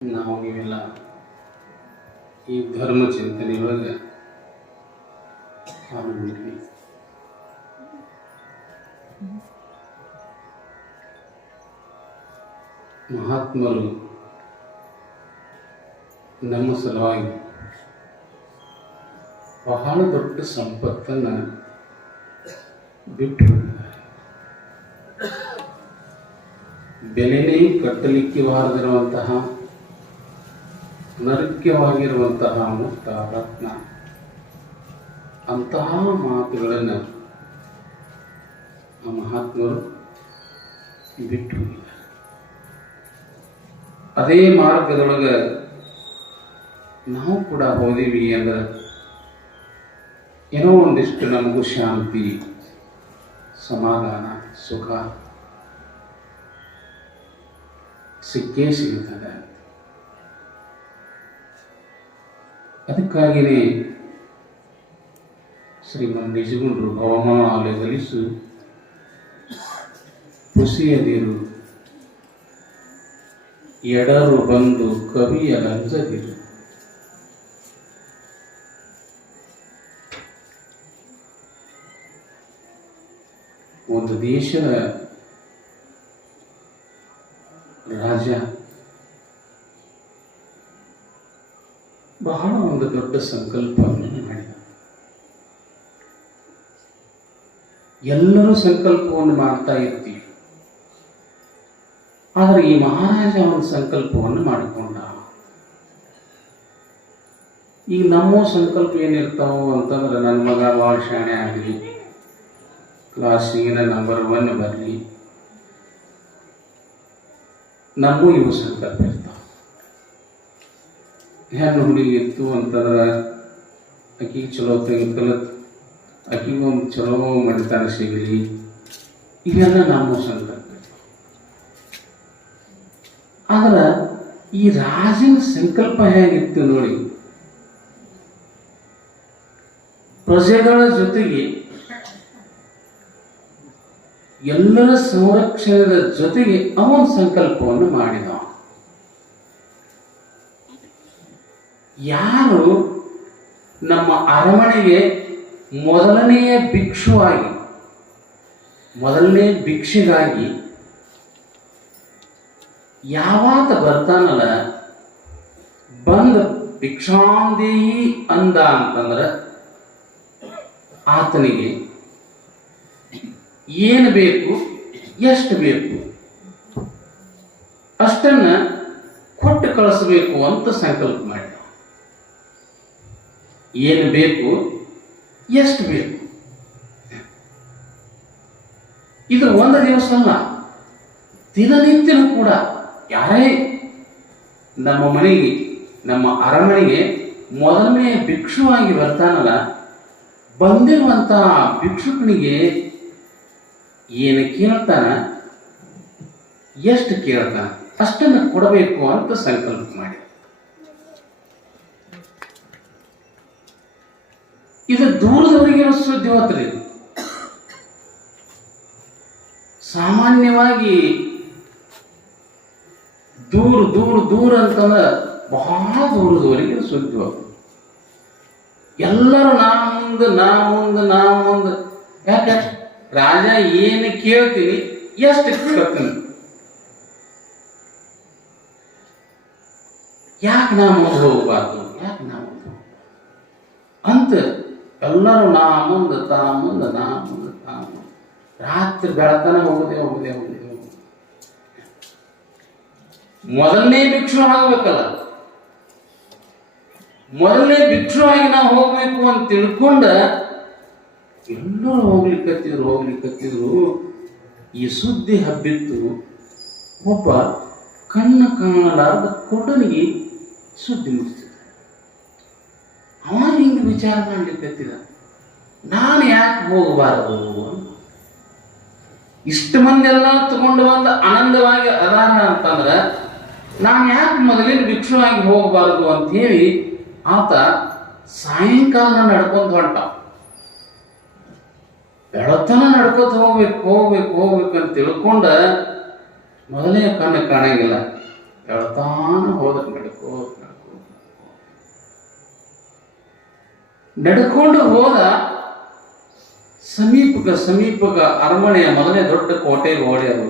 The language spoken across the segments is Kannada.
ನಾವು ನೀವೆಲ್ಲ ಈ ಧರ್ಮ ಚಿಂತನೆಯೊಳಗೆ ಪಾಲ್ಗೊಂಡ್ವಿ ಮಹಾತ್ಮರು ನಮ್ಮ ಸಲುವಾಗಿ ಬಹಳ ದೊಡ್ಡ ಸಂಪತ್ತನ್ನು ಬಿಟ್ಟು ಬೆಲೆನೇ ಕಟ್ಟಲಿಕ್ಕೆ ಬಾರದಿರುವಂತಹ ನರಕ್ಯವಾಗಿರುವಂತಹ ಮುಕ್ತ ರತ್ನ. ಅಂತಹ ಮಾತುಗಳನ್ನು ಆ ಮಹಾತ್ಮರು ಬಿಟ್ಟು ಅದೇ ಮಾರ್ಗದೊಳಗೆ ನಾವು ಕೂಡ ಹೋದೀವಿ ಅಂದ್ರೆ ಏನೋ ಒಂದಿಷ್ಟು ನಮಗೂ ಶಾಂತಿ, ಸಮಾಧಾನ, ಸುಖ ಸಿಕ್ಕೇ ಸಿಗುತ್ತದೆ. ಅದಕ್ಕಾಗಿಯೇ ಶ್ರೀಮನ್ ನಿಜಗುಂಡ್ರು ಹವಾಮಾನ ಆಲಯದಲ್ಲಿಸು ಹುಸಿಯದಿರು. ಎಡರು ಬಂದು ಕವಿಯ ಲಂಜದಿರು ಒಂದು ದೇಶದ ರಾಜ ಬಹಳ ಒಂದು ದೊಡ್ಡ ಸಂಕಲ್ಪವನ್ನು ಮಾಡಿದ. ಎಲ್ಲರೂ ಸಂಕಲ್ಪವನ್ನು ಮಾಡ್ತಾ ಇರ್ತೀವಿ. ಆದರೆ ಈ ಮಹಾರಾಜ ಒಂದು ಸಂಕಲ್ಪವನ್ನು ಮಾಡಿಕೊಂಡ. ಈಗ ನಮ್ಮ ಸಂಕಲ್ಪ ಏನಿರ್ತಾವೋ ಅಂತಂದ್ರೆ ನನ್ನ ಮಗ ಭಾಳ ಶಾಣೆ ಆಗಲಿ ಕ್ಲಾಸಿಗಿನ ನಂಬರ್ ಒನ್ ಬರಲಿ. ನಮಗೂ ಇವು ಸಂಕಲ್ಪ ಇರ್ತಾವ. ಹೆಣ್ಣು ಹುಡುಗಿ ಇತ್ತು ಅಂತಂದ್ರೆ ಆಕಿಗೆ ಚಲೋ ಕಲಿತು ಒಂದು ಚಲೋ ಮಣಿತಾನ ಸಿಗಲಿ ಇವೆಲ್ಲ ನಮ್ಮ ಸಂಕಲ್ಪ. ಆದ್ರೆ ಈ ರಾಜನ ಸಂಕಲ್ಪ ಹೇಗಿತ್ತು ನೋಡಿ. ಪ್ರಜೆಗಳ ಜೊತೆಗೆ ಎಲ್ಲರ ಸಂರಕ್ಷಣೆಯ ಜೊತೆಗೆ ಅವನ ಸಂಕಲ್ಪವನ್ನು ಮಾಡಿದ ಯಾರು ನಮ್ಮ ಅರಮನೆಗೆ ಮೊದಲನೆಯ ಭಿಕ್ಷುವಾಗಿ, ಮೊದಲನೇ ಭಿಕ್ಷೆಗಾಗಿ ಯಾವಾತ ಬರ್ತಾನಲ್ಲ, ಬಂದ ಭಿಕ್ಷಾಂದೇಯಿ ಅಂದ ಅಂತಂದ್ರೆ ಆತನಿಗೆ ಏನು ಬೇಕು, ಎಷ್ಟು ಬೇಕು? ಅಷ್ಟನ್ನ ಕೊಟ್ಟು ಕಳಿಸಬೇಕು ಅಂತ ಸಂಕಲ್ಪ ಮಾಡಿದ ಏನು ಬೇಕು? ಎಷ್ಟು ಬೇಕು? ಇದು ಒಂದು ದಿವಸ ಅಲ್ಲ, ದಿನನಿತ್ಯನೂ ಕೂಡ ಯಾರೇ ನಮ್ಮ ಮನೆಗೆ, ನಮ್ಮ ಅರಮನೆಗೆ ಮೊದಲನೇ ಭಿಕ್ಷುವಾಗಿ ಬರ್ತಾನಲ್ಲ, ಬಂದಿರುವಂತ ಭಿಕ್ಷುಕನಿಗೆ ಏನು ಕೇಳ್ತಾನ? ಎಷ್ಟು ಕೇಳ್ತಾನ? ಅಷ್ಟನ್ನು ಕೊಡಬೇಕು ಅಂತ ಸಂಕಲ್ಪ ಮಾಡಿ ಇದು ದೂರದವರೆಗೆ ಸುದ್ದಿ ಹೋತ್ರಿ. ಸಾಮಾನ್ಯವಾಗಿ ದೂರ ದೂರ ದೂರ ಅಂತಂದ್ರೆ ಬಹಳ ದೂರದವರೆಗೆ ಸುದ್ದಿ ಎಲ್ಲರೂ ನಾ ಮುಂದೆ ನಾ ಮುಂದೆ ನಾ ಮುಂದೆ. ಯಾಕೆ? ರಾಜ ಏನು ಕೇಳ್ತೀನಿ ಎಷ್ಟು ಕೇಳ್ತೀನಿ. ಯಾಕೆ ನಾ ಮುಂದೆ ಹೋಗಬಾರ್ದು? ಯಾಕೆ ನಾ ಮುಂದೆ ಅಂತ ಎಲ್ಲರೂ ನಾ ಮುಂದೆ, ತಾ ಮುಂದೆ, ನಾ ಮುಂದೆ, ತಾ ಮುಂದೆ. ರಾತ್ರಿ ಬೆಳತನ ಹೋಗುದೇ ಹೋಗುದೇ ಹೋಗುದೇ ಮೊದಲನೇ ಭಿಕ್ಷು ಆಗಬೇಕಲ್ಲ. ಮೊದಲನೇ ಆಗಿ ನಾವು ಹೋಗ್ಬೇಕು ಅಂತ ತಿಳ್ಕೊಂಡ ಎಲ್ಲರೂ ಹೋಗ್ಲಿಕ್ಕತ್ತಿದ್ರು ಹೋಗ್ಲಿಕ್ಕತ್ತಿದ್ರು ಈ ಸುದ್ದಿ ಹಬ್ಬಿತ್ತು. ಒಬ್ಬ ಕಣ್ಣ ಕಾಣಲಾರದ ಕೊಡನಿಗೆ ಸುದ್ದಿ ಮುಟ್ಟಿಸಿದ ಅವ ಹಿಂಗೆ ವಿಚಾರ ಮಾಡ್ಲಿಕ್ಕತ್ತಿದ ನಾನು ಯಾಕೆ ಹೋಗಬಾರದು. ಇಷ್ಟು ಮಂದಿ ಎಲ್ಲ ತಗೊಂಡು ಬಂದು ಆನಂದವಾಗಿ ಅದಾರ ಅಂತಂದ್ರೆ, ನಾನು ಯಾಕೆ ಮೊದಲಿನ ಭಿಕ್ಷುವಾಗಿ ಹೋಗಬಾರದು ಅಂತ ಹೇಳಿ ಆತ ಸಾಯಂಕಾಲ ನಡ್ಕೊಂತ ಹೊಂಟ. ಬೆಳತನ ನಡ್ಕೊತ ಹೋಗ್ಬೇಕು ಹೋಗ್ಬೇಕು ಹೋಗ್ಬೇಕು ಅಂತ ತಿಳ್ಕೊಂಡ ಮೊದಲನೇ ಕಣ್ಣು ಕಾಣಂಗಿಲ್ಲ. ಬೆಳತಾನ ಹೋದ ನಡ್ಕೊಂಡು ಹೋದ ಸಮೀಪಕ ಸಮೀಪಕ ಅರಮನೆಯ ಮೊದಲನೇ ದೊಡ್ಡ ಕೋಟೆ ಗೋಡೆ ಅದು.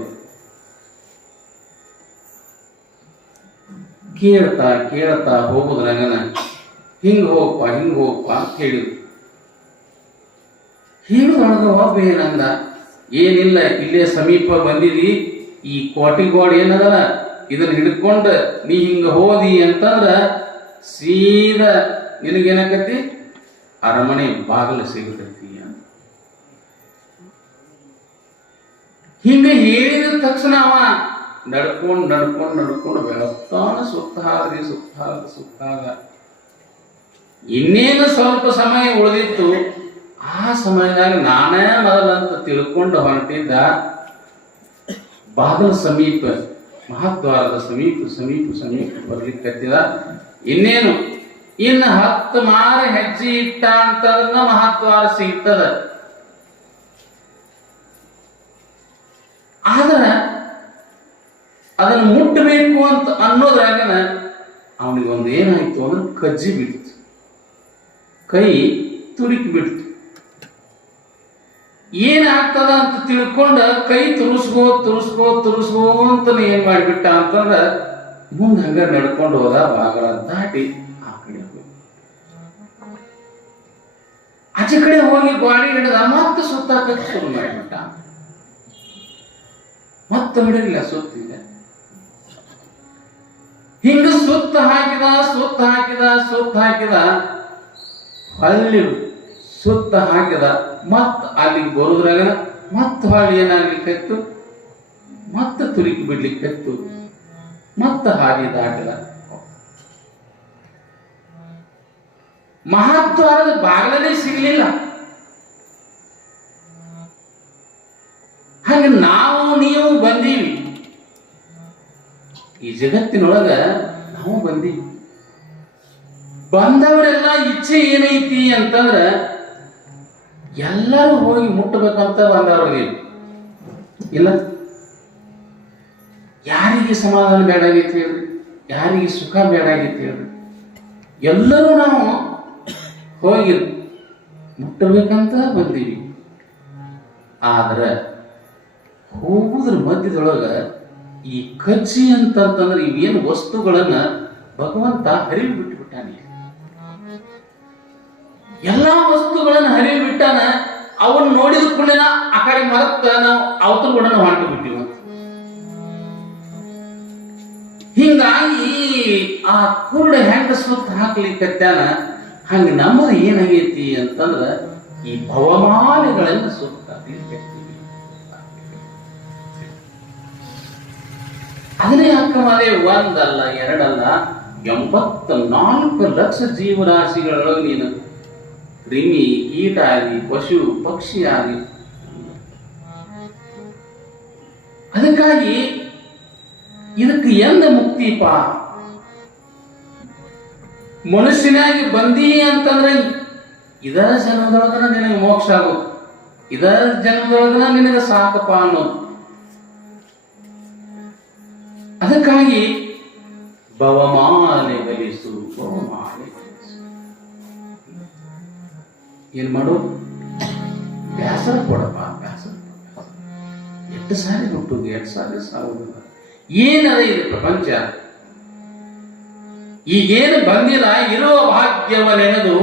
ಕೇಳ್ತಾ ಕೇಳ್ತಾ ಹೋಗುದ್ರಂಗನ ಹಿಂಗ್ ಹೋಗಪ್ಪ ಹಿಂಗ್ ಹೋಗಪ್ಪ ಅಂತ ಹೇಳಿದ್ರು. ಹೇಳುದೊಳಗ ಒಬ್ಬ ಏನಂದ ಏನಿಲ್ಲ, ಇಲ್ಲೇ ಸಮೀಪ ಬಂದಿದಿ. ಈ ಕೋಟಿಗೋಡ್ ಏನದಲ್ಲ ಇದನ್ನ ಹಿಡ್ಕೊಂಡು ನೀ ಹಿಂಗ ಹೋದಿ ಅಂತಂದ್ರ ಸೀದಾ ನಿನಗೇನಾಕತಿ ಅರಮನೆ ಬಾಗಿಲು ಸಿಗತೈತಿ ಅಂತ ಹಿಂಗ ಹೇಳಿದ ತಕ್ಷಣ ಅವ ನಡ್ಕೊಂಡು ನಡ್ಕೊಂಡು ನಡ್ಕೊಂಡು ಬೆಳಗ್ತಾನ ಸುತ್ತಾದ್ರಿ ಸುತ್ತಾದ ಸುತ್ತ ಹಾದ ಸುತ್ತ ಹಾದ ಇನ್ನೇನು ಸ್ವಲ್ಪ ಸಮಯ ಉಳಿದಿತ್ತು, ಆ ಸಮಯದಾಗ ನಾನೇ ಮೊದಲಂತ ತಿಳ್ಕೊಂಡು ಹೊರಟಿದ್ದ ಬಾಗಿಲ ಸಮೀಪ, ಮಹಾದ್ವಾರದ ಸಮೀಪ ಸಮೀಪ ಸಮೀಪ ಬರ್ಲಿಕ್ಕೆ ಇನ್ನೇನು? ಇನ್ನು ಹತ್ತು ಮಾರ ಹೆಜ್ಜೆ ಇಟ್ಟ ಅಂತಂದ್ರ ಮಹತ್ವಾರ ಸಿಗ್ತದ ಆದ್ರ ಅದನ್ನ ಮುಟ್ಟಬೇಕು ಅಂತ ಅನ್ನೋದ್ರಾಗನ ಅವನಿಗೆ ಒಂದು ಏನಾಯ್ತು ಅಂದ್ರೆ ಕಜ್ಜಿ ಬಿಡ್ತು. ಕೈ ತುರುಕಿ ಬಿಡ್ತು. ಏನಾಗ್ತದ ಅಂತ ತಿಳ್ಕೊಂಡ ಕೈ ತುರುಸ್ಕೋ ತುರುಸ್ಕೋ ತುರುಸ್ಕೋ ಅಂತ ಏನ್ ಮಾಡಿಬಿಟ್ಟ ಅಂತಂದ್ರ ಮುಂದೆ ಹಂಗ ನಡ್ಕೊಂಡು ಹೋದ ಬಾಗಲ ದಾಟಿ ಆಚೆ ಕಡೆ ಹೋಗಿ ಗಾಡಿ ಹಿಡಿದ ಮತ್ತೆ ಸುತ್ತಾಕ ಶುರು ಮಾಡಿಬಿಟ್ಟ. ಮತ್ತೆ ಹಿಡಿಲಿಲ್ಲ ಸುತ್ತಿಲ್ಲ ಹಿಂಗ ಸುತ್ತ ಹಾಕಿದ ಸುತ್ತ ಹಾಕಿದ ಸುತ್ತ ಹಾಕಿದ. ಅಲ್ಲಿ ಸುತ್ತ ಹಾಕಿದ ಮತ್ ಅಲ್ಲಿಗೆ ಬರೋದ್ರಾಗ ಮತ್ತ ಹಾಳು ಏನಾಗ್ಲಿಕ್ಕಿತ್ತು? ಮತ್ತೆ ತುರುಕಿ ಬಿಡ್ಲಿಕ್ಕಿತ್ತು. ಮತ್ತ ಹಾದಿ ದಾಟಿದ ಮಹತ್ವದ ಬಾಗಿಲನೇ ಸಿಗಲಿಲ್ಲ. ಹಂಗ ನಾವು, ನೀವು ಬಂದೀವಿ. ಈ ಜಗತ್ತಿನೊಳಗ ನಾವು ಬಂದೀವಿ. ಬಂದವರೆಲ್ಲ ಇಚ್ಛೆ ಏನೈತಿ ಅಂತಂದ್ರ ಎಲ್ಲರೂ ಹೋಗಿ ಮುಟ್ಟಬೇಕಂತ ಬಂದವ್ರಿಗೆ ಇಲ್ಲ. ಯಾರಿಗೆ ಸಮಾಧಾನ ಬೇಡಾಗೈತಿ ಹೇಳ್ರಿ? ಯಾರಿಗೆ ಸುಖ ಬೇಡಾಗೈತಿ ಹೇಳ್ರಿ? ಎಲ್ಲರೂ ನಾವು ಹೋಗಿ ಮುಟ್ಟಬೇಕಂತ ಬಂದೀವಿ. ಆದ್ರ ಹೋಗುದ್ರ ಮಧ್ಯದೊಳಗ ಈ ಕಜ್ಜಿ ಅಂತಂತಂದ್ರೆ ಇವೇನು ವಸ್ತುಗಳನ್ನ ಭಗವಂತ ಹರಿವು ಬಿಟ್ಟು ಬಿಟ್ಟಾನೆ ಎಲ್ಲಾ ವಸ್ತುಗಳನ್ನ ಹರಿವು ಬಿಟ್ಟಾನ, ಅವನ್ ನೋಡಿದ ಕೂಡಲೇ ಆ ಕಡೆ ಮರತ್ತ ನಾವು ಅವತನ ಕೂಡ ಹೊಂಟು ಬಿಟ್ಟಿವ. ಹಿಂಗಾಗಿ ಆ ಕುರುಡ ಹೆಂಗ ಸುತ್ತ ಹಾಕ್ಲಿಕ್ಕತ್ತಾನ ಹಂಗ ನಮ್ಮದು ಏನಾಗೈತಿ ಅಂತಂದ್ರ ಈ ಭವಮಾಲೆಗಳಿಂದ ಸುತ್ತ ತಿಳ್ಕೊಳ್ತೀವಿ ಅದನ್ನೇ ಅಕ್ಕಮಾಲೆ ಒಂದಲ್ಲ, ಎರಡಲ್ಲ ಎಂಬತ್ತ ನಾಲ್ಕು ಲಕ್ಷ ಜೀವರಾಶಿಗಳೊಳಗೆ ನೀನು ಕ್ರಿಮಿ ಕೀಟ ಆಗಿ ಪಶು ಪಕ್ಷಿ ಆಗಿ ಅದಕ್ಕಾಗಿ ಇದಕ್ಕೆ ಎಂದ ಮುಕ್ತಿಪ ಮನುಷ್ಯನಾಗಿ ಬಂದಿ ಅಂತಂದ್ರೆ ಇದರ ಜನ್ಮದೊಳಗನ ನಿನಗೆ ಮೋಕ್ಷ ಆಗು ಇದರ ಜನ್ಮದೊಳಗನ ನಿನಗೆ ಸಾಕಪ್ಪ ಅನ್ನೋದು. ಅದಕ್ಕಾಗಿ ಭವಮಾಲೆ ಬಲಿಸು ಬಲಿಸು. ಏನ್ ಮಾಡು? ಬ್ಯಾಸರ ಕೊಡಪ್ಪ, ಬ್ಯಾಸರ. ಎಷ್ಟು ಸಾರಿ ಹುಟ್ಟುದು ಎಷ್ಟು ಸಾರಿ ಸಾವು ಏನದ ಇದು ಪ್ರಪಂಚ? ಈಗೇನು ಬಂದಿಲ್ಲ ಇರೋ ಭಾಗ್ಯವನೆನದು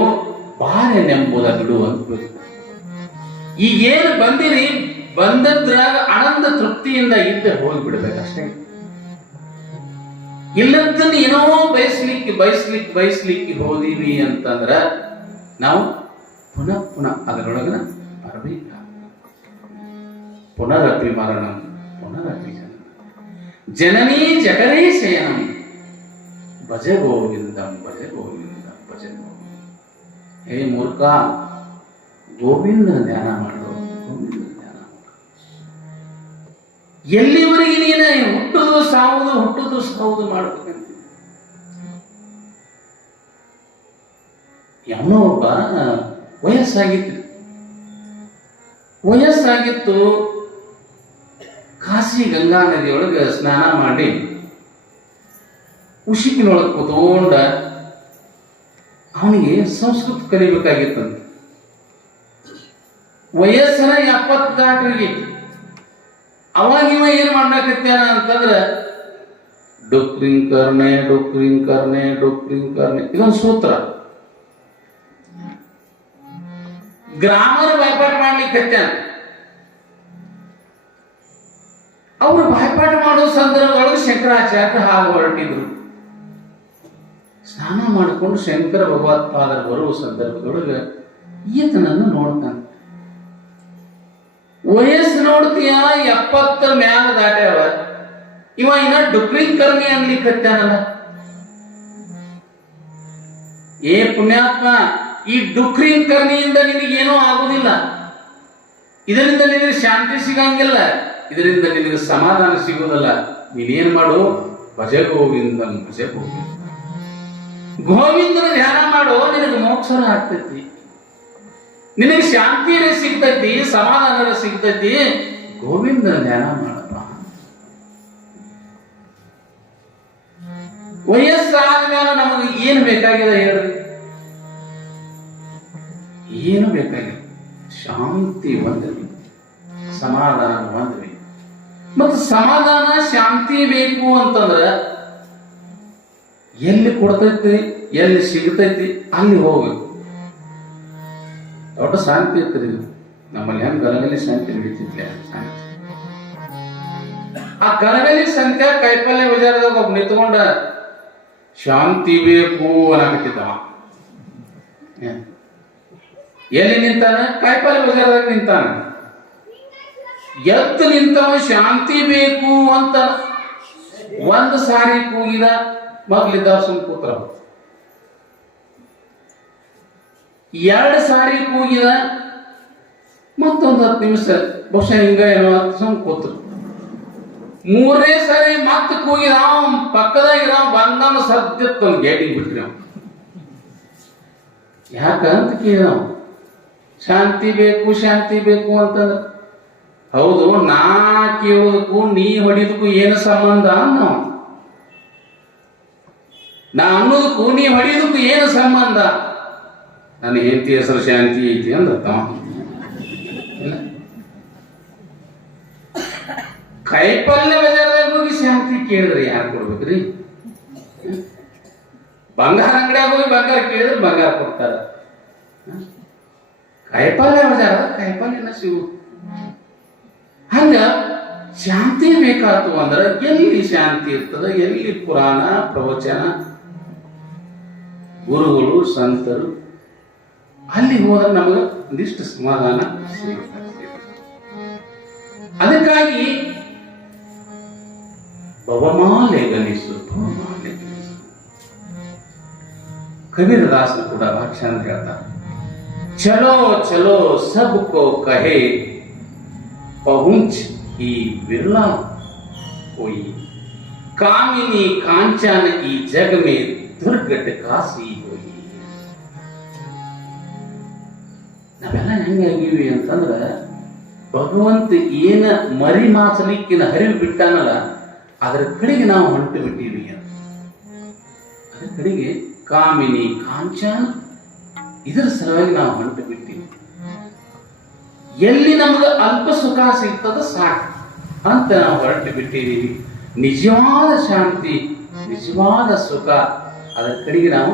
ಬಾರೆನೆಂಬುದ ಬಿಡು ಅಂತ. ಈಗೇನು ಬಂದಿರಿ, ಬಂದದ್ರಾಗ ಆನಂದ ತೃಪ್ತಿಯಿಂದ ಇದ್ದೆ ಹೋಗ್ಬಿಡ್ಬೇಕಷ್ಟೇ ಇಲ್ಲದನ್ನ ಏನೋ ಬಯಸ್ಲಿಕ್ಕೆ ಬಯಸ್ಲಿಕ್ಕೆ ಬಯಸ್ಲಿಕ್ಕೆ ಹೋದೀವಿ ಅಂತಂದ್ರ ನಾವು ಪುನಃ ಪುನಃ ಅದರೊಳಗನ ಬರಬೇಕ? ಪುನರಪಿ ಮರಣಂ ಪುನರಪಿ ಜನನ. ಜನನೀ ಜಗರೇ ಶಯನಂ. ಭಜ ಗೋವಿಂದಂ, ಭಜೆ ಗೋವಿಂದಂ, ಭಜೆ ಗೋವಿಂದ. ಹೇ ಮೂರ್ಖ, ಗೋವಿಂದನ ಧ್ಯಾನ ಮಾಡು, ಗೋವಿಂದನ ಧ್ಯಾನ ಎಲ್ಲಿವರೆಗೆ ನೀನು ಹುಟ್ಟುದು ಸಾವುದು ಹುಟ್ಟುದು ಸಾವುದು ಮಾಡ್ಬೇಕಂತ? ಯಾವನೋ ಒಬ್ಬ ವಯಸ್ಸಾಗಿತ್ತು ವಯಸ್ಸಾಗಿತ್ತು, ಕಾಶಿ ಗಂಗಾ ನದಿಯೊಳಗೆ ಸ್ನಾನ ಮಾಡಿ ಉಶಿಕಿನೊಳಗೆ ಕೂತ್ಕೊಂಡ ಅವನಿಗೆ ಸಂಸ್ಕೃತ ಕಲಿಬೇಕಾಗಿತ್ತಂತ. ವಯಸ್ಸನ ಎಪ್ಪತ್ತಾಟ್ರಿಗೆ ಅವಾಗ ಇವ ಏನು ಮಾಡ್ಬೇಕತ್ಯಾನ ಅಂತಂದ್ರ ಡೊಕ್ರಿಂಗ್ ಕರ್ಣೆ ಡೊಕ್ರಿಂಗ್ ಕರ್ಣೆ ಡೊಕ್ರಿಂಗ್ ಕರ್ಣೆ ಇದೊಂದು ಸೂತ್ರ. ಗ್ರಾಮರ್ ಬಾಯ್ಪಾಠ ಮಾಡ್ಲಿಕ್ಕೆ ಹತ್ಯಾನ ಅವರು ಬಾಯ್ಪಾಠ ಮಾಡೋ ಸಂದರ್ಭದೊಳಗೆ ಶಂಕರಾಚಾರ್ಯ ಹಾಗೆ ಹೊರಟಿದ್ರು. ಸ್ನಾನ ಮಾಡಿಕೊಂಡು ಶಂಕರ ಭಗವತ್ಪಾದರ ಬರುವ ಸಂದರ್ಭದೊಳಗೆ ಈತನನ್ನು ನೋಡ್ತಾನೆ. ವಯಸ್ಸು ನೋಡ್ತೀಯ, ಎಪ್ಪತ್ತ ಮ್ಯಾಲ ದಾಟ್ಯಾವ. ಇವ ಇನ್ನ ಡುಕ್ರಿನ್ ಕರ್ಮಿ ಅನ್ಲಿಕ್ಕೆ ಹತ್ಯಾನಲ್ಲ ಏ ಪುಣ್ಯಾತ್ಮ, ಈ ಡುಕ್ರಿಂಗ್ ಕರ್ಮಿಯಿಂದ ನಿನಗೇನೂ ಆಗುದಿಲ್ಲ. ಇದರಿಂದ ನಿನಗೆ ಶಾಂತಿ ಸಿಗಂಗಿಲ್ಲ. ಇದರಿಂದ ನಿನಗೆ ಸಮಾಧಾನ ಸಿಗುವುದಲ್ಲ. ನೀನೇನ್ ಮಾಡು? ಭಜ ಗೋವಿಂದ ಭಜ ಗೋವಿಂದ ಗೋವಿಂದನ ಧ್ಯಾನ ಮಾಡೋ ನಿನಗೆ ಮೋಕ್ಷನ ಆಗ್ತೈತಿ. ನಿನಗೆ ಶಾಂತಿನ ಸಿಗ್ತೈತಿ ಸಮಾಧಾನ ಸಿಗ್ತೈತಿ, ಗೋವಿಂದನ ಧ್ಯಾನ ಮಾಡಪ್ಪ. ವಯಸ್ಸಾದ ಮೇಲೆ ನಮಗೆ ಏನು ಬೇಕಾಗಿದೆ ಹೇಳ್ರಿ? ಏನು ಬೇಕಾಗಿದೆ? ಶಾಂತಿ ಒಂದ್ರಿ ಸಮಾಧಾನ ಒಂದ್ರಿ ಮತ್ತು ಸಮಾಧಾನ, ಶಾಂತಿ ಬೇಕು ಅಂತಂದ್ರ ಎಲ್ಲಿ ಕೊಡ್ತೈತಿ, ಎಲ್ಲಿ ಸಿಗ್ತೈತಿ, ಅಲ್ಲಿ ಹೋಗ್ಬೇಕು. ದೊಡ್ಡ ಶಾಂತಿ ಇದು. ನಮ್ಮಲ್ಲಿ ಹೆಂಗ್ ಗಲಗಲಿ ಶಾಂತಿ ನಡೀತಿದ್ಲೆ ಶಾಂತಿ. ಆ ಗಲಗಲಿ ಸಂಖ್ಯೆ ಕೈಪಲ್ಯ ವಿಚಾರದಾಗ ಒಬ್ಬ ನಿಂತ್ಕೊಂಡ, ಶಾಂತಿ ಬೇಕು ಅನ್ನಕತ್ತಿದ್ದವ? ಎಲ್ಲಿ ನಿಂತಾನ? ಕಾಯಿಪಲ್ಯ ಬಜಾರದಾಗ ನಿಂತಾನ. ಎತ್ತು ನಿಂತವ, ಶಾಂತಿ ಬೇಕು ಅಂತ ಒಂದು ಸಾರಿ ಕೂಗಿದ ಮಗ್ಲಿದ್ದ ಸುಮ್ ಕೂತ್ರ ಎರಡು ಸಾರಿ ಕೂಗಿದ ಮತ್ತೊಂದು ಹತ್ತು ನಿಮಿಷ, ಬಹುಶಃ ಹಿಂಗ ಏನೋ ಸುಮ್ ಕೂತ್ರು ಮೂರನೇ ಸಾರಿ ಮತ್ತೆ ಕೂಗಿದ ಅವನ್ ಪಕ್ಕದಾಗಿರೋ ಬಂದಮ್ಮ ಸದ್ಯತ್ತು ಅವ್ನು ಗೇಟಿಗೆ ಬಿಟ್ರಿ. ಯಾಕಂತ ಕೇಳಿದ. ಶಾಂತಿ ಬೇಕು ಶಾಂತಿ ಬೇಕು ಅಂತಂದ್ರೆ ಹೌದು, ನಾ ಕೇಳೋದಕ್ಕೂ ನೀ ಹೊಡಿದಕ್ಕೂ ಏನು ಸಂಬಂಧ ನಾವು ನಾ ಅನ್ನೋದಕ್ಕೂ ನೀ ಹೊಡೆಯೋದಕ್ಕೂ ಏನು ಸಂಬಂಧ? ನನ್ನ ಹೆಂಡತಿ ಹೆಸರು ಶಾಂತಿ ಐತಿ ಅಂದ. ಕೈಪಲ್ಯ ಬಜಾರ್ದಾಗ ಹೋಗಿ ಶಾಂತಿ ಕೇಳಿದ್ರೆ ಯಾರು ಕೊಡ್ಬೇಕ್ರಿ? ಬಂಗಾರ ಅಂಗಡಿಯಾಗ ಹೋಗಿ ಬಂಗಾರ ಕೇಳಿದ್ರೆ ಬಂಗಾರ ಕೊಡ್ತಾರ. ಕಾಯಿಪಲ್ಯ ಬಜಾರ ಕಾಯಿಪಲ್ಯನ ಸಿಗು ಹಂಗ ಶಾಂತಿ ಬೇಕಾತು ಅಂದ್ರೆ ಎಲ್ಲಿ ಶಾಂತಿ ಇರ್ತದ, ಎಲ್ಲಿ ಪುರಾಣ, ಪ್ರವಚನ ಗುರುಗಳು ಸಂತರು ಅಲ್ಲಿ ಹೋದ್ರೆ ನಮಗೆ ಒಂದಿಷ್ಟು ಸಮಾಧಾನ ಸಿಗುತ್ತೆ ಅದಕ್ಕಾಗಿ ಭವಮಾಲೆ ಗಣಿಸು ಭವಮಾಲೆ ಗಣಿಸು ಕಬೀರದಾಸರು ಕೂಡ ಭಾಷಣ ಹೇಳ್ತಾರೆ ಚಲೋ ಚಲೋ ಸಬ್ಕೋ ಕಹೆ पहुंच ही विरला कोई कामिनी कांचन ಈ ಜಗ में ದುರ್ಗಟ ಕಾಸಿ ಹೋಗಿ. ನಾವೆಲ್ಲ ಹೆಂಗಾಗಿವಿ ಅಂತಂದ್ರ, ಭಗವಂತ ಏನ ಮರಿ ಮಾಸಲಿಕ್ಕಿನ ಹರಿವು ಬಿಟ್ಟಾನಲ್ಲ, ಅದರ ಕಡೆಗೆ ನಾವು ಹೊಂಟು ಬಿಟ್ಟಿವಿ ಅಂತ. ಅದರ ಕಡೆಗೆ ಕಾಮಿನಿ ಕಾಂಚನ ಇದರ ಸಲುವಾಗಿ ನಾವು ಹೊಂಟು ಬಿಟ್ಟಿವಿ ಎಲ್ಲಿ ನಮ್ಗೆ ಅಲ್ಪ ಸುಖ ಸಿಗ್ತದ ಸಾಕು ಅಂತ ನಾವು ಹೊರಟು ಬಿಟ್ಟಿದ್ದೀವಿ. ನಿಜವಾದ ಶಾಂತಿ, ನಿಜವಾದ ಸುಖ. ಅದರ ಕಡೆಗೆ ನಾವು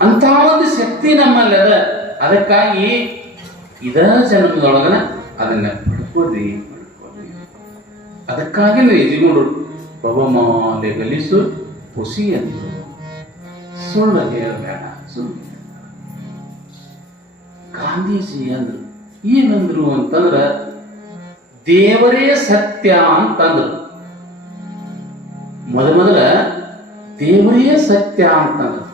ಅಂತ ಒಂದು ಶಕ್ತಿ ನಮ್ಮಲ್ಲಿ ಅದ. ಅದಕ್ಕಾಗಿ ಇದ ಜನ್ಮದೊಳಗನ ಅದನ್ನ ಪಡ್ಕೊಳ್ರಿ ಪಡ್ಕೊಡ್ರಿ ಅದಕ್ಕಾಗಿ ಯಜಮಾನರು ಪವಮಾಲೆ ಗಲಿಸು ಹುಸಿ ಅಂದರು ಸುಳ್ಳು ಹೇಳಬೇಡ, ಸುಳ್ಳು ಗಾಂಧೀಜಿ ಅಂದ್ರು, ಏನಂದ್ರು ಅಂತಂದ್ರ ದೇವರೇ ಸತ್ಯ ಅಂತಂದ್ರು. ಮೊದ ಮೊದಲ ದೇವರೇ ಸತ್ಯ ಅಂತಂದ್ರು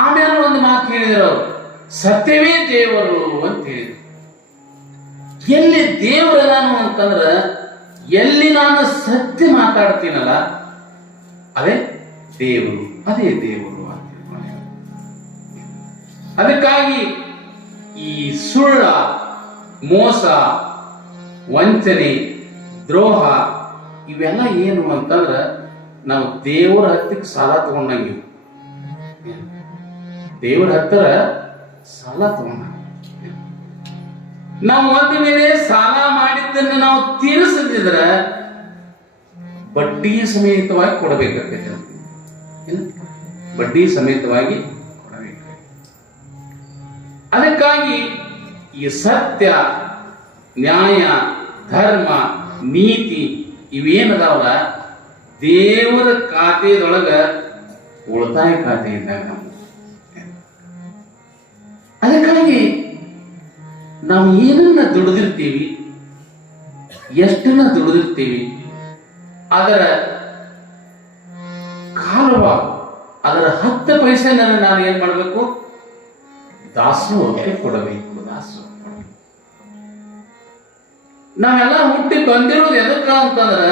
ಆಮೇಲೆ ಒಂದು ಮಾತು ಹೇಳಿದ್ರು, ಸತ್ಯವೇ ದೇವರು ಅಂತ ಹೇಳಿದ್ರು ಎಲ್ಲಿ ದೇವರ ನಾನು ಅಂತಂದ್ರ, ಎಲ್ಲಿ ನಾನು ಸತ್ಯ ಮಾತಾಡ್ತೀನಲ್ಲ, ಅದೇ ದೇವರು ಅದೇ ದೇವರು ಅಂತ. ಅದಕ್ಕಾಗಿ ಈ ಸುಳ್ಳ, ಮೋಸ, ವಂಚನೆ, ದ್ರೋಹ ಇವೆಲ್ಲ ಏನು ಅಂತಂದ್ರ ನಾವು ದೇವರ ಹತ್ತಿಗೆ ಸಾಲ ತಗೊಂಡಂಗಿವು ದೇವರ ಹತ್ತಿರ ಸಾಲ ತಗೊಂಡ ನಾವು ಒಂದು ವೇಳೆ ಸಾಲ ಮಾಡಿದ್ದನ್ನ ನಾವು ತೀರಿಸದಿದ್ರ ಬಡ್ಡಿ ಸಮೇತವಾಗಿ ಕೊಡಬೇಕಾಗ್ತೈತೆ? ಬಡ್ಡಿ ಸಮೇತವಾಗಿ ಕೊಡಬೇಕು ಅದಕ್ಕಾಗಿ ಈ ಸತ್ಯ, ನ್ಯಾಯ, ಧರ್ಮ, ನೀತಿ ಇವೇನದಾವಲ್ಲ ದೇವರ ಖಾತೆದೊಳಗ ಉಳಿತಾಯ ಖಾತೆ ಇದ್ದಾಗ ಅದಕ್ಕಾಗಿ ನಾವು ಏನನ್ನ ದುಡಿದಿರ್ತೀವಿ, ಎಷ್ಟನ್ನ ದುಡಿದಿರ್ತೀವಿ, ಅದರ ಕಾಲವ ಅದರ ಹತ್ತು ಪೈಸೆನ ನಾನು ಏನ್ ಮಾಡಬೇಕು? ದಾಸೋಹಕ್ಕೆ ಕೊಡಬೇಕು ದಾಸೋಹ. ನಾವೆಲ್ಲ ಹುಟ್ಟಿ ಬಂದಿರೋದು ಎದಕ್ಕ ಅಂತಂದ್ರ,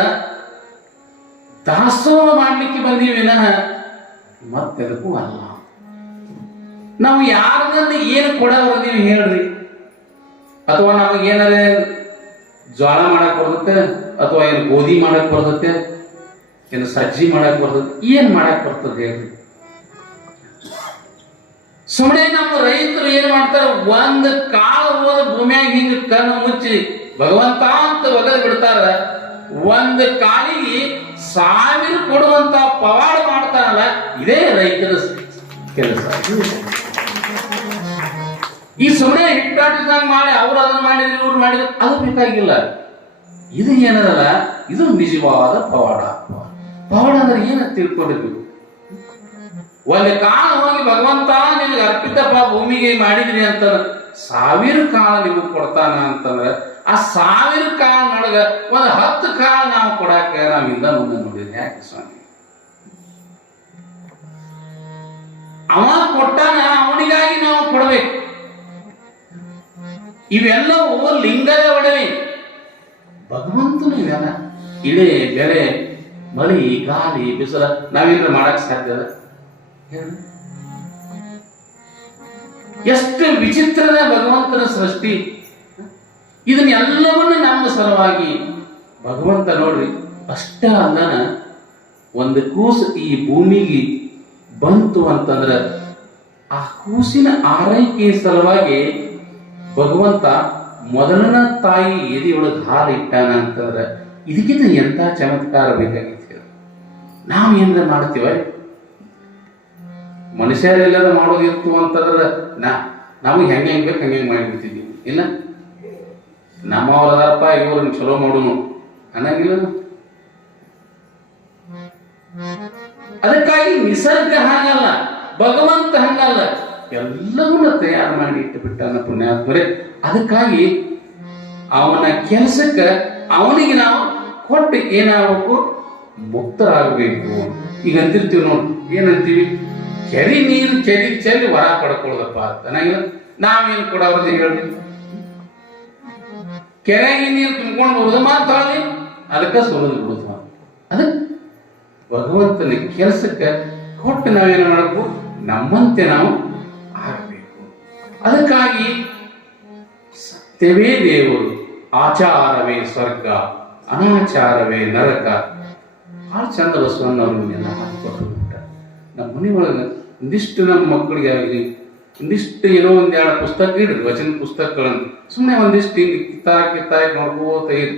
ದಾಸೋಹ ಮಾಡ್ಲಿಕ್ಕೆ ಬಂದೀವಿ ವಿನಃ, ಮತ್ತೆದಕ್ಕೂ ಅಲ್ಲ. ನಾವು ಯಾರನ್ನ ಏನು ಕೊಡೋರು ನೀವು ಹೇಳ್ರಿ. ಅಥವಾ ನಮಗೆ ಏನಾರ ಜ್ವಾಳ ಮಾಡಕ್ ಬರ್ತತೆ, ಅಥವಾ ಏನು ಗೋಧಿ ಮಾಡಕ್ ಬರ್ತತೆ, ಏನು ಸಜ್ಜಿ ಮಾಡಕ್ ಬರ್ತದೆ ಏನ್ ಮಾಡಕ್ ಬರ್ತದೆ ಹೇಳ್ರಿ. ಸುಮ್ಮನೆ ನಮ್ಮ ರೈತರು ಏನ್ ಮಾಡ್ತಾರ, ಒಂದ್ ಕಾಲ ಹೋದ ಭೂಮಿಯಾಗ ಹಿಂಗ ಕಣ್ಣು ಮುಚ್ಚಿ ಭಗವಂತ ಅಂತ ಒಗದ್ ಬಿಡ್ತಾರ. ಒಂದ್ ಕಾಲಿಗೆ ಸಾವಿರ ಕೊಡುವಂತ ಪವಾಡ ಮಾಡ್ತಾರಲ್ಲ ಇದೇ ರೈತರ ಕೆಲಸ. ಈ ಸುಮ್ಮನೆ ಹಿಟ್ಟಾಟಿದಂಗ್ ಮಾಡಿ ಅವ್ರು ಅದನ್ನ ಮಾಡಿದ್ರು, ಇವ್ರು ಮಾಡಿದ್ರು, ಅದು ಬೇಕಾಗಿಲ್ಲ. ಇದು ಏನದಲ್ಲ, ಇದು ನಿಜವಾದ ಪವಾಡ. ಪವಾಡ ಅಂದ್ರೆ ಏನ ತಿಳ್ಕೊಂಡಿರ್ಬೇಕು? ಒಂದು ಕಾಲ ಹೋಗಿ ಭಗವಂತ ನಿಮ್ಗೆ ಅರ್ಪಿತಪ್ಪ ಭೂಮಿಗೆ ಮಾಡಿದ್ರಿ ಅಂತ ಸಾವಿರ ಕಾಲ ನಿಮಗೆ ಕೊಡ್ತಾನ ಅಂತಂದ್ರೆ ಆ ಸಾವಿರ ಕಾಲನೊಳಗ ಒಂದು ಹತ್ತು ಕಾಲ ನಾವು ಕೊಡಾಕ ನಾವಿಂದ ಮುಂದೆ ನೋಡಿದ್ರೆ ಯಾಕೆ ಸ್ವಾಮಿ? ಅವ ಕೊಟ್ಟಾನ, ಅವನಿಗಾಗಿ ನಾವು ಕೊಡಬೇಕು. ಇವೆಲ್ಲವೂ ಲಿಂಗದ ಒಡವೆ. ಭಗವಂತನು ಇವೆಲ್ಲ ಇಳೆ ಬೆಳೆ, ಮಳಿ, ಗಾಳಿ, ಬಿಸಿಲ ನಾವೇನ್ರ ಮಾಡಕ್ ಸಾಧ್ಯ. ಎಷ್ಟು ವಿಚಿತ್ರದ ಭಗವಂತನ ಸೃಷ್ಟಿ. ಇದನ್ನೆಲ್ಲವನ್ನು ನಮ್ಮ ಸಲುವಾಗಿ ಭಗವಂತ ನೋಡ್ರಿ ಅಷ್ಟ ಅಲ್ಲನ ಒಂದು ಕೂಸು ಈ ಭೂಮಿಗೆ ಬಂತು ಅಂತಂದ್ರ ಆ ಕೂಸಿನ ಆರೈಕೆಯ ಸಲುವಾಗಿ ಭಗವಂತ ಮೊದಲನ ತಾಯಿ ಎದೆಯೊಳಗೆ ಹಾಲು ಇಟ್ಟಾನ ಅಂತಂದ್ರೆ ಇದಕ್ಕಿಂತ ಎಂತ ಚಮತ್ಕಾರ ಬೇಕಾಗಿತ್ತು ನಾವು ಏನು ಏನಾರ ಮಾಡ್ತೀವ? ಮನುಷ್ಯರೆಲ್ಲರ ಮಾಡೋದಿತ್ತು ಅಂತಂದ್ರೆ ನಾ ನಮಗೆ ಹೆಂಗೆ ಹೆಂಗ್ ಬೇಕು ಹಂಗೆ ಮಾಡಿಬಿಡ್ತಿದ್ವಿ. ಇಲ್ಲ? ನಮ್ಮವ್ರದಾರಪ್ಪ ಇವ್ರನ್ನ ಚಲೋ ಮಾಡೋನು. ಅನ್ನಂಗಿಲ್ಲ? ಅದಕ್ಕಾಗಿ ನಿಸರ್ಗ ಹಂಗಲ್ಲ, ಭಗವಂತ ಹಂಗಲ್ಲ. ಎಲ್ಲವನ್ನ ತಯಾರು ಮಾಡಿ ಇಟ್ಟು ಬಿಟ್ಟಾನ ಪುಣ್ಯಾತ್ಮರೇ. ಅದಕ್ಕಾಗಿ ಅವನ ಕೆಲಸಕ್ಕೆ ಅವನಿಗೆ ನಾವು ಕೊಟ್ಟು ಏನಾಗಬೇಕು? ಮುಕ್ತರಾಗಬೇಕು. ಈಗ ಅಂತಿರ್ತೀವಿ ನೋಡಿ, ಏನಂತೀವಿ? ಕೆರಿ ನೀರು, ಕೆರಿ ಚೆಲ್ಲಿ ವರ ಪಡ್ಕೊಳ್ಳೋದಪ್ಪ ಅಂತ. ನಾವೇನು ಕೊಡೋದು ಹೇಳ್ರಿ ಕೆರೆಗೆ ನೀರು ತುಂಬ್ಕೊಂಡು ಬರುದು ಮಾತಾಡಿ ಅದಕ್ಕೆ ಸುರಿದು ಬಿಡುದು ಅದ ಭಗವಂತನ ಕೆಲಸಕ್ಕೆ ಕೊಟ್ಟು ನಾವೇನು ಮಾಡಬೇಕು? ನಮ್ಮಂತೆ ನಾವು ಆಗಬೇಕು. ಅದಕ್ಕಾಗಿ ಸತ್ಯವೇ ದೇವರು, ಆಚಾರವೇ ಸ್ವರ್ಗ, ಅನಾಚಾರವೇ ನರಕ. ಭಾಳ ಚಂದ ಬಸವಣ್ಣವ್ರನ್ನೆಲ್ಲ ಹಾಕಿಕೊಟ್ಟು ನಮ್ಮ ಮನೆ ಒಂದಿಷ್ಟು ನಮ್ಮ ಮಕ್ಕಳಿಗೆ ಆಗಲಿ ಒಂದಿಷ್ಟು ಏನೋ ಒಂದ್ ಎರಡು ಪುಸ್ತಕ ಇಡ್ರಿ ವಚನ ಪುಸ್ತಕಗಳನ್ನು. ಸುಮ್ಮನೆ ಒಂದಿಷ್ಟು ಹಿಂಗೆ ಕಿತ್ತಾಕ್ ಕಿತ್ತಾಕ್ ನೋಡ್ಕೋತ ಇರಿ.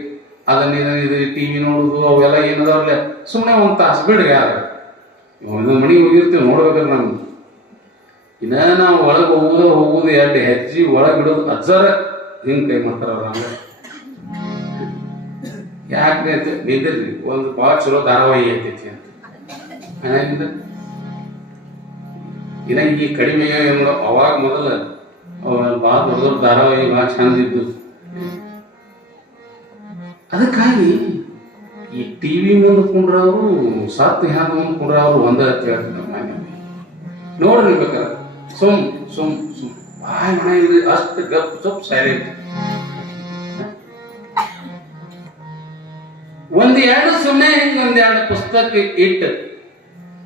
ಅದನ್ನ ಇದು ಟಿವಿ ನೋಡೋದು, ಅವೆಲ್ಲ ಏನದಾವ್ರಲ್ಲ ಸುಮ್ಮನೆ ಒಂದು ತಾಸು ಬಿಡ್ರಿ ಯಾರು ಒಂದೊಂದು ಮನೆಗೆ ಹೋಗಿರ್ತೀವಿ ನೋಡ್ಬೇಕಾದ್ರೆ ನಮ್ಗೆ ಇನ್ನ ನಾವು ಒಳಗೆ ಹೋಗುದು ಹೋಗುದು ಎರಡು ಹೆಜ್ಜಿ ಒಳಗೆ ಬಿಡೋದು ಅಜ್ಜರ ಹಿಂಗ್ ಕೈ ಮಾಡ್ತಾರ ಅವ್ರ ಯಾಕೆ ಒಂದು ಭಾಳ ಚಲೋ ಧಾರಾವಾಹಿ ಐತೈತಿ ಅಂತ. ಇನ್ನ ಈ ಕಡಿಮೆ ಅವಾಗ ಮೊದಲ ಭಾಳ ದೊಡ್ಡ ಧಾರಾವಾಹಿ ಭಾಳ ಚಂದ ಇದ್ದು. ಅದಕ್ಕಾಗಿ ಈ ಟಿವಿ ಮುಂದೆ ಕುಂಡ್ರವರು ಸತ್ತು ಹ್ಯಾಂಗ ಮುಂದೆ ಕುಂಡ್ರವರು ಒಂದ ಅಂತ ನೋಡ್ರಿ ಬೇಕಾದ್ರೆ ಸುಮ್ ಸುಮ್ ಸುಮ್. ಬಾಯ್ ಮನೆ ಇದ್ರಿ ಅಷ್ಟು ಗಪ್ ಸೊಪ್ ಸೈಲೆಂಟ್ ಒಂದ್ ಎರಡು ಸುಮ್ಮನೆ ಹಿಂಗ ಎರಡು ಪುಸ್ತಕ ಇಟ್ಟು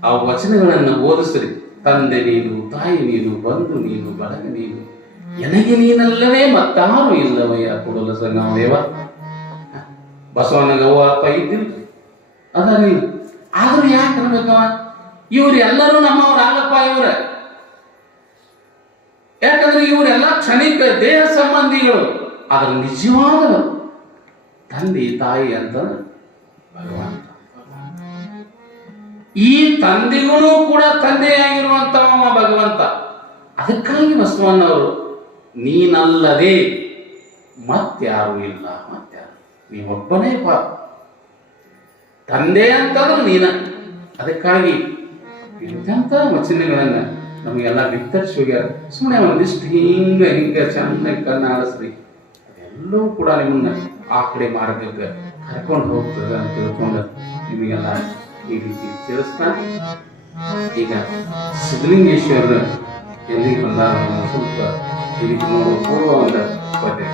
ಆ ವಚನಗಳನ್ನ ಓದಿಸ್ರಿ. ತಂದೆ ನೀನು, ತಾಯಿ ನೀನು, ಬಂಧು ನೀನು, ಬಳಗ ನೀನು. ಎನಗೆ ನೀನಲ್ಲವೇ ಮತ್ತಾರು ಇಲ್ಲವಯ್ಯ ಕೊಡಲ ಸಂಗಮದೇವ? ದೇವ ಬಸವಣ್ಣಗ ಅವ್ವ ಅಪ್ಪ ಇದ್ದಿಲ್ಲ ಅದ ನೀನು. ಆದ್ರೂ ಯಾಕೆ ಇರ್ಬೇಕವ ಇವ್ರು ಎಲ್ಲರೂ ನಮ್ಮವ್ರ ಆಗಪ್ಪ ಇವ್ರ. ಯಾಕಂದ್ರೆ ಇವರೆಲ್ಲ ಕ್ಷಣಿಕ ದೇಹ ಸಂಬಂಧಿಗಳು. ಆದ್ರೆ ನಿಜವಾದ ತಂದೆ ತಾಯಿ ಅಂತ ಭಗವಂತ ಈ ತಂದೆಗೂ ಕೂಡ ತಂದೆಯಾಗಿರುವಂತವ ಭಗವಂತ. ಅದಕ್ಕಾಗಿ ಬಸವಣ್ಣವರು, ನೀನಲ್ಲದೆ ಮತ್ಯಾರು ಇಲ್ಲ ಮತ್ಯಾರು ನೀವೊಬ್ಬನೇ ಪಾಪ. ತಂದೆ ಅಂತಂದ್ರೆ ನೀನ. ಅದಕ್ಕಾಗಿ ಎಂತೆಂಥ ವಚನಗಳನ್ನ ನಮಗೆಲ್ಲ ಬಿತ್ತರಿಸಿ ಹೋಗ್ಯಾರ. ಸುಮ್ಮನೆ ಒಂದಿಷ್ಟು ಹಿಂಗ ಹಿಂಗ, ಚೆನ್ನಾಗಿ ಕನ್ನ ಅದೆಲ್ಲವೂ ಕೂಡ ನಿಮ್ಮನ್ನ ಆ ಕಡೆ ಮಾರ್ಗಕ್ಕೆ ಕರ್ಕೊಂಡು ಹೋಗ್ತದೆ ಅಂತ ತಿಳ್ಕೊಂಡು ನಿಮಗೆಲ್ಲ. ಈ ರೀತಿ ಈಗ ಸಿದ್ಧಲಿಂಗೇಶ್ವರ ಎಲ್ಲಿಗೆ ಬಂದ ಸ್ವಲ್ಪ ಈ ಪೂರ್ವ ಒಂದು ಪದ್ಯ.